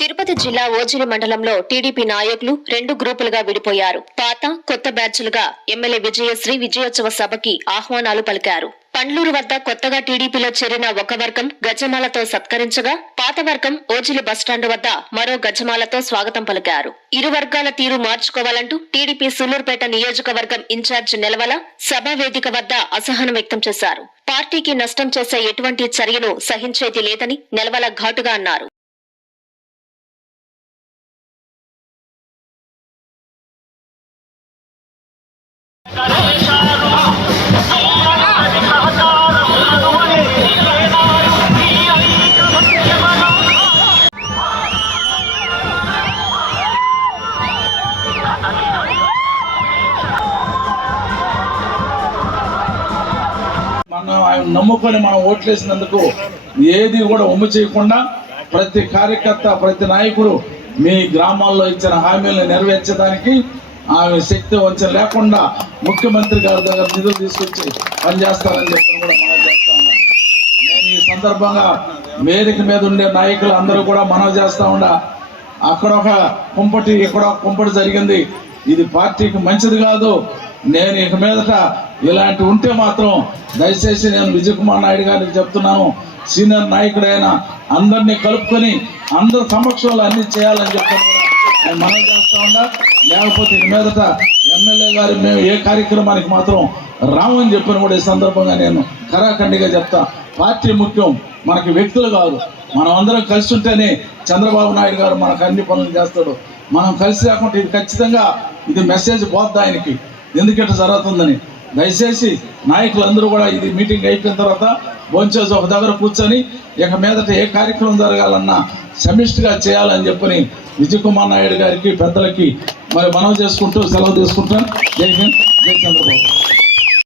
తిరుపతి జిల్లా ఓజిలి మండలంలో టీడీపీ నాయకులు రెండు గ్రూపులుగా విడిపోయారు. పాత కొత్త బ్యాచ్లుగా ఎమ్మెల్యే విజయశ్రీ విజయోత్సవ సభకి ఆహ్వానాలు పలికారు. పండ్లూరు వద్ద కొత్తగా టీడీపీలో చేరిన ఒక వర్గం గజమాలతో సత్కరించగా పాత వర్గం ఓజిలి బస్టాండ్ వద్ద మరో గజమాలతో స్వాగతం పలికారు. ఇరు వర్గాల తీరు మార్చుకోవాలంటూ టీడీపీ సులూరుపేట నియోజకవర్గం ఇన్ఛార్జ్ నిలవల సభా వేదిక వద్ద అసహనం వ్యక్తం చేశారు. పార్టీకి నష్టం చేసే ఎటువంటి చర్యను సహించేది లేదని నిలవల ఘాటుగా అన్నారు. ఆయన నమ్ముకొని మనం ఓట్లేసినందుకు ఏది కూడా ఒమ్ము చేయకుండా ప్రతి కార్యకర్త ప్రతి నాయకుడు మీ గ్రామాల్లో ఇచ్చిన హామీలను నెరవేర్చడానికి ఆమె శక్తి వంచ లేకుండా ముఖ్యమంత్రి గారి దగ్గర నిధులు తీసుకొచ్చి పనిచేస్తారని చెప్పి కూడా మనం చేస్తా ఉన్నాం. నేను ఈ సందర్భంగా వేదిక మీద ఉండే నాయకులు అందరూ కూడా మనవి చేస్తా ఉండా. అక్కడ ఒక కుంపటి ఇక్కడ ఒక కుంపటి జరిగింది. ఇది పార్టీకి మంచిది కాదు. నేను ఇక మీదట ఇలాంటి ఉంటే మాత్రం దయచేసి నేను విజయ్ కుమార్ నాయుడు గారికి చెప్తున్నాను సీనియర్ నాయకుడైన అందరినీ కలుపుకొని అందరి సమక్షంలో అన్ని చేయాలని చెప్పని నేను మనం చేస్తా ఉండా లేకపోతే ఇక మీదట ఎమ్మెల్యే గారు మేము ఏ కార్యక్రమానికి మాత్రం రామని చెప్పిన కూడా ఈ సందర్భంగా నేను కరాఖండిగా చెప్తా. పార్టీ ముఖ్యం మనకి వ్యక్తులు కాదు. మనం అందరం కలిసి ఉంటేనే చంద్రబాబు నాయుడు గారు మనకు అన్ని పనులు చేస్తాడు. మనం కలిసి లేకుంటే ఇది ఖచ్చితంగా ఇది మెసేజ్ పోద్ది ఆయనకి. ఎందుకంటే జరుగుతుందని? దయచేసి నాయకులందరూ కూడా ఇది మీటింగ్ అయిపోయిన తర్వాత భోంచేసి ఒక దగ్గర కూర్చొని ఇక మీదట ఏ కార్యక్రమం జరగాలన్నా సమిష్టిగా చేయాలని చెప్పని విజయ్ కుమార్ నాయుడు గారికి పెద్దలకి మరి మనం చేసుకుంటూ సెలవు తీసుకుంటాం జై హింద్ జై చంద్రబాబు.